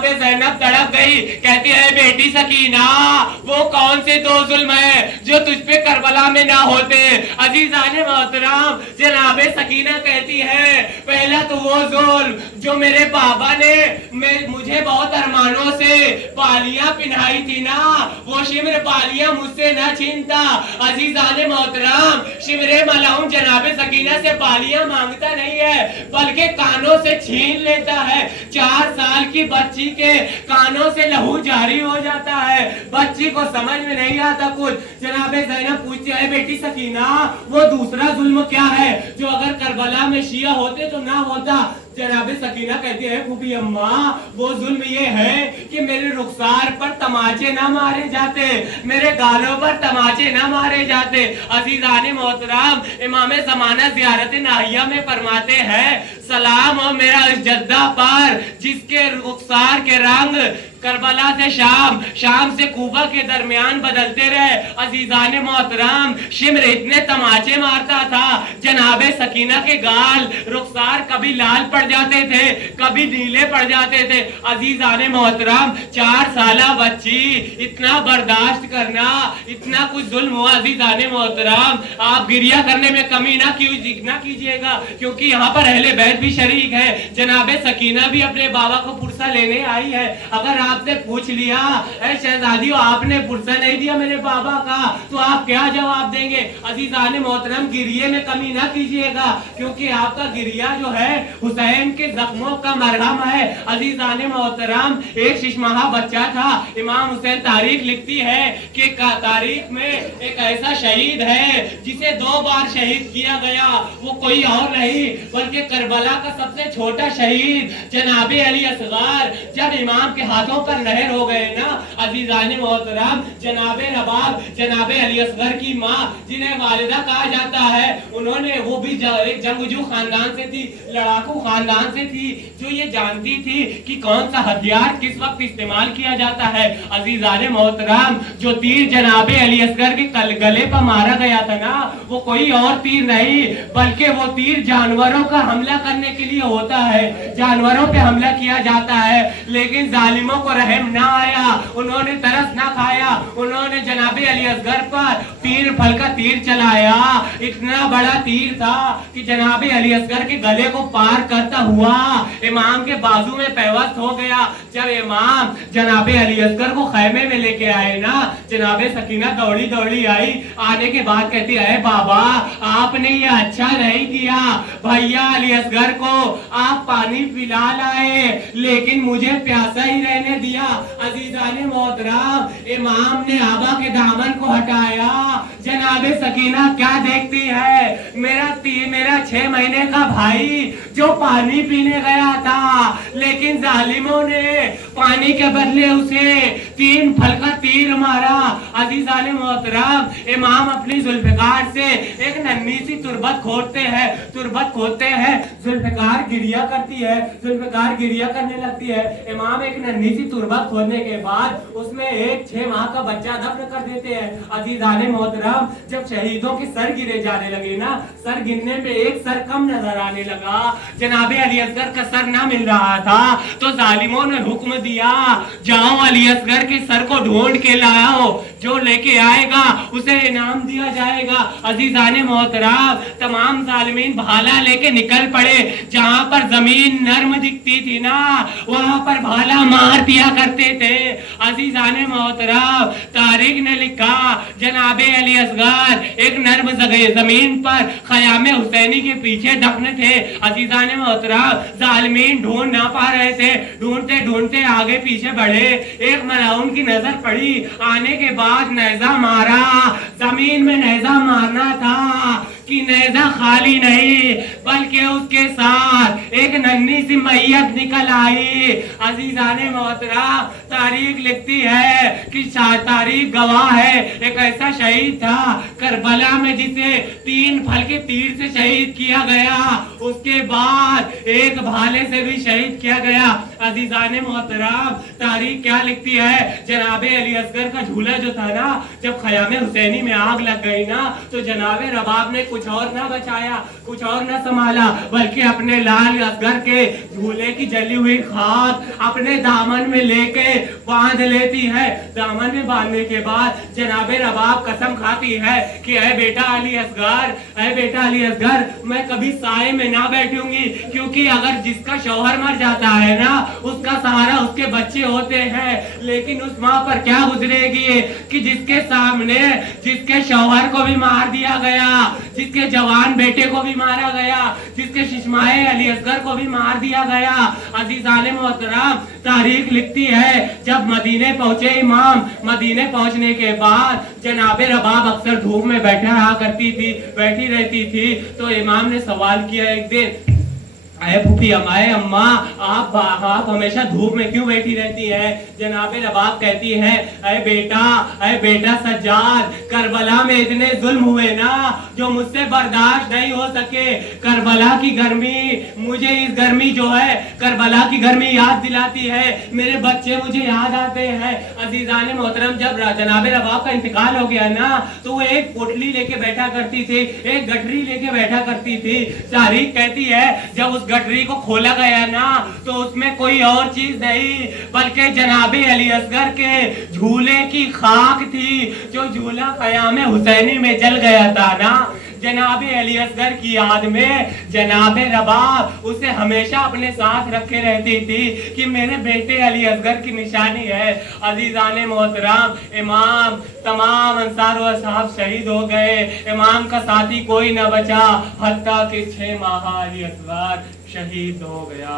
जनाब ज़ैनब तड़प गई, कहती है बेटी सकीना वो कौन से दो जुल्म है जो तुझ पे करबला में ना होते। अजीजाने मोहतरम जनाब सकीना कहती है पहला तो वो जुल्म जो मेरे बाबा ने मुझे बहुत अरमानों से पालियां पिन्हाई थी ना, वो शिमर पालियां मुझसे ना छीनता। अजीजाने मोहतरम शिमरे मलाउन जनाब सकीना से पालियां मांगता नहीं है बल्कि कानों से छीन लेता है। 4 साल की बच्ची के कानों से लहू जारी हो जाता है, बच्ची को समझ में नहीं आता कुछ। जनाब ज़ैनब पूछती है बेटी सकीना वो दूसरा जुल्म क्या है जो अगर करबला में शिया होते तो ना होता। जनाब सकीना कहती है फूफी अम्मा वो जुल्म ये है कि मेरे रुखसार पर तमाचे ना मारे जाते, मेरे गालों पर तमाचे ना मारे जाते। अजीजाने मोहतरम इमाम ज़माना ज़ियारत नाहिया में फरमाते हैं सलाम हो मेरा इस जद्दा पर जिसके रुखसार के रंग करबला से शाम, शाम से कूबा के दरमियान बदलते रहे। अजीजाने मोहतरम शिमर इतने तमाचे मारता था जनाबे सकीना के गाल रुखसार कभी लाल पड़ जाते थे कभी नीले पड़ जाते थे। अजीजाने मोहतरम 4 साला बच्ची इतना बर्दाश्त करना, इतना कुछ जुल्म हुआ। अजीजाने मोहतरम आप गिरिया करने में कमी ना कीजिएगा क्योंकि यहाँ पर अहले बैत भी शरीक है। जनाबे सकीना भी अपने बाबा को पुरसा लेने आई है। अगर आपसे पूछ लिया ऐ शहजादी आपने पुरसा नहीं दिया मेरे बाबा का तो आप क्या जवाब देंगे। अजीजाने मोहतरम गिरिये में कमी ना कीजिएगा क्योंकि आपका गिरिया जो है हुसैन के जख्मों का मरहम है। अजीजाने मोहतरम एक शिशमाहा बच्चा था। इमाम हुसैन तारीख लिखती है कि तारीख में एक ऐसा शहीद है जिसे 2 बार शहीद किया गया, वो कोई और नहीं बल्कि करबला का सबसे छोटा शहीद जनाबे अली असगर जब इमाम के हाथों पर नहर हो गए ना। अजीजाने मोहतरम जनाबे नवाब जनाबे अली असगर की माँ जिन्हें वालिदा कहा जाता है उन्होंने वो भी एक जंगजू खानदान से थी, लड़ाकू खानदान से थी जो ये जानती थी कि कौन सा हथियार किस वक्त इस्तेमाल किया जाता है। अजीजाने मोहतरम जो तीर जनाबे अली असगर के गले पर मारा गया था ना वो कोई और तीर नहीं बल्कि वो तीर जानवरों का हमला करने के लिए होता है, जानवरों पे हमला किया जाता है। लेकिन जालिमों को रहम ना आया, उन्होंने तरस ना खाया, उन्होंने जनाबे अली असगर पर तीर फल का तीर चलाया। इतना बड़ा तीर था कि जनाबे अली असगर के गले को पार करता हुआ इमाम के बाजू में पैवस्त हो गया। जब इमाम जनाबे अली असगर को खैमे में लेके आए ना जनाबे सकीना दौड़ी दौड़ी आई। आने के बाद कहती है बाबा आपने ये अच्छा नहीं किया, भैया अली असगर को आप पानी पिला लाए लेकिन मुझे प्यासा ही रहने दिया। अजीजाने मोहतरम इमाम ने आबा के दामन को हटाया। जनाबे सकीना क्या देखती है मेरा 6 महीने का भाई जो पानी पीने गया था लेकिन जालिमों ने पानी के बदले उसे 3 फल का तीर मारा। अजीजाने मोहतरम इमाम अपनी जुल्फिकार से एक नन्ही सी तुरबत खोदते हैं जुल्फिकार गिरिया करती है, जुल्फिकार गिरिया करने लगती है। इमाम एक नन्ही सी तुरबत खोदने के बाद उसमें एक 6 माह का बच्चा दफन कर देते हैं। अजीजाने मोहतरम जब शहीदों के सर गिरे जाने लगे ना, सर गिरने में एक सर कम नजर आने लगा, जनाबे अली असगर का सर ना मिल रहा था तो जालिमों ने हुक्म दिया जाओ अली असगर के सर को ढूंढ के लाओ, जो लेके आएगा उसे इनाम दिया जाएगा। अजीजाने मोहतरम तमाम जालिमीन भाला लेके निकल पड़े। जहां पर जमीन नर्म दिखती थी ना वहां पर भाला मार दिया करते थे। अजीजाने मोहतरम तारीख ने लिखा जनाबे अली असगर एक नर्म जमीन पर खयामे हुसैनी के पीछे दफन थे। अजीजाने मोहतरम जालिमीन ढूंढ ना पा रहे थे, ढूंढते ढूंढते आगे पीछे बढ़े। एक मलाउन की नजर पड़ी, आने के बाद नेजा मारा। जमीन में नेजा मारना था कि नेजा खाली नहीं बल्कि उसके साथ एक नन्ही सी मैयत निकल आई। अजीजाने मोहतरम तारीख लिखती है कि तारीख गवाह है एक ऐसा शहीद था करबला में जिसे 3 फल के तीर से शहीद किया गया, उसके बाद एक भाले से भी शहीद किया गया। अजीजान मोहतरम, तारीख क्या लिखती है, जनाब अली असगर का झूला जो था ना, जब खयाम हुसैनी में आग लग गई ना, तो जनाब रबाब ने कुछ और ना बचाया, कुछ और ना संभाला, बल्कि अपने लाल असगर के झूले की जली हुई खाक अपने दामन में लेके बांध लेती है। दामन में बांधने के बाद जनाब रबाब कसम खाती है कि ऐ बेटा अली असगर, ऐ बेटा अली असगर, मैं कभी साए में ना बैठूंगी, क्योंकि अगर जिसका शौहर मर जाता है ना, उसका सहारा उसके बच्चे होते हैं। लेकिन उस माँ पर क्या गुजरेगी कि जिसके सामने जिसके शौहर को भी मार दिया गया, जिसके जवान बेटे को भी मारा गया, जिसके शिशमाए अली असगर को भी मार दिया गया। अजीजान मोहतरम, तारीख लिखती है जब मदीने पहुंचे इमाम, मदीने पहुंचने के बाद जनाब रबाब अक्सर धूप में बैठी रहती थी। तो इमाम ने सवाल किया एक दिन, अरे फूफी अम्माए अम्मा, आप हमेशा धूप में क्यों बैठी रहती है? जनाब रबाब कहती है, अरे बेटा सज्जाद, करबला में इतने जुल्म हुए ना जो मुझसे बर्दाश्त नहीं हो सके। करबला की गर्मी, मुझे इस गर्मी जो है करबला की गर्मी याद दिलाती है, मेरे बच्चे मुझे याद आते हैं। अजीजान मोहतरम, जब जनाब रबाब का इंतकाल हो गया ना, तो वो एक पोटली लेके बैठा करती थी, एक गठरी लेके बैठा करती थी। तारीख कहती है जब उस गठरी को खोला गया ना, तो उसमें कोई और चीज नहीं बल्कि जनाबे अली असगर के झूले की खाक थी, जो झूला खयाम हुसैनी में जल गया था ना। जनाबे अली असगर की याद में जनाबे रबाब उसे हमेशा अपने साथ रखे रहती थी कि मेरे बेटे अली असगर की निशानी है। अजीजान मोहतरम, इमाम तमाम अंसार व असहाब शहीद हो गए, इमाम का साथी कोई न बचा, हत्ता कि 6 माह अली असगर शहीद हो गया।